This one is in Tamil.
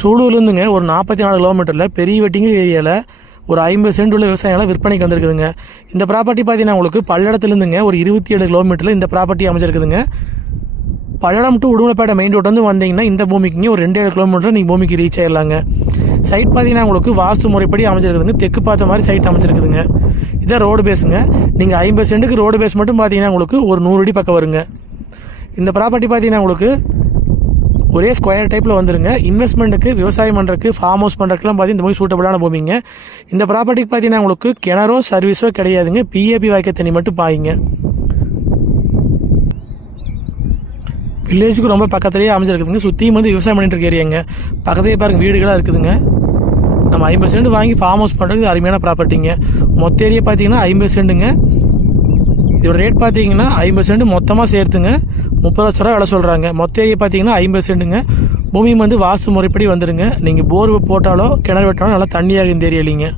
சூலூர்லேருந்துங்க ஒரு 44 கிலோமீட்டரில் பெரிய வெட்டிங்கிற ஏரியாவில் ஒரு 50 சென்ட் உள்ள விவசாயம் விற்பனைக்கு வந்திருக்குதுங்க. இந்த ப்ராப்பர்ட்டி பார்த்தீங்கன்னா உங்களுக்கு பல்லடத்துலேருந்துங்க ஒரு 27 கிலோமீட்டரில் இந்த ப்ராப்பர்ட்டி அமைச்சிருக்குதுங்க. Palladam to Udumalaipettai main road வந்து வந்தீங்கன்னா இந்த பூமிக்குங்க ஒரு 2-7 கிலோமீட்டர் நீங்கள் பூமிக்கு ரீச் ஆயிடலாங்க. சைட் பார்த்தீங்கன்னா உங்களுக்கு வாஸ்து முறைப்படி அமைச்சிருக்குதுங்க. தெற்கு பார்த்த மாதிரி சைட் அமைச்சிருக்குதுங்க. இதான் ரோடு பேஸுங்க. நீங்கள் 50 சென்ட்டுக்கு ரோடு பேஸ் மட்டும் பார்த்தீங்கன்னா உங்களுக்கு ஒரு 100 அடி பக்கம் வருங்க. இந்த ப்ராப்பர்ட்டி பார்த்தீங்கன்னா உங்களுக்கு ஒரே ஸ்கொயர் டைப்பில் வந்துருங்க. இன்வெஸ்ட்மெண்ட்டுக்கு, விவசாயம் பண்ணுறதுக்கு, ஃபார்ம் ஹவுஸ் பண்ணுறதுக்குலாம் பார்த்தீங்கன்னா இந்த மாதிரி சூட்டபுளான பூமிங்க. இந்த ப்ராப்பர்ட்டிக்கு பார்த்தீங்கன்னா உங்களுக்கு கிணறோ சர்வீஸோ கிடையாதுங்க. பிஏபி வாய்க்க தண்ணி மட்டும் பாயிங்க. வில்லேஜுக்கு ரொம்ப பக்கத்துலேயே அமைஞ்சிருக்குதுங்க. சுற்றியும் வந்து விவசாயம் பண்ணிட்டு இருக்க ஏரியாங்க. பக்கத்துலேயே பாருங்கள் வீடுகளாக இருக்குதுங்க. நம்ம 50 சென்ட் வாங்கி ஃபார்ம் ஹவுஸ் பண்ணுறதுக்கு அருமையான ப்ராப்பர்ட்டிங்க. மொத்த ஏரியா பார்த்தீங்கன்னா 50 சென்ட்டுங்க. இதோட ரேட் பார்த்தீங்கன்னா 50 சென்ட் மொத்தமாக சேர்த்துங்க 30 லட்ச ரூபா விலை சொல்கிறாங்க. மொத்த ஏரியா பார்த்தீங்கன்னா 50 சென்ட்டுங்க. பூமி வந்து வாஸ்து முறைப்படி வந்துடுங்க. நீங்கள் போர் போட்டாலோ கிணறு வெட்டாலோ நல்லா தண்ணியாக இந்த ஏரியா இல்லைங்க.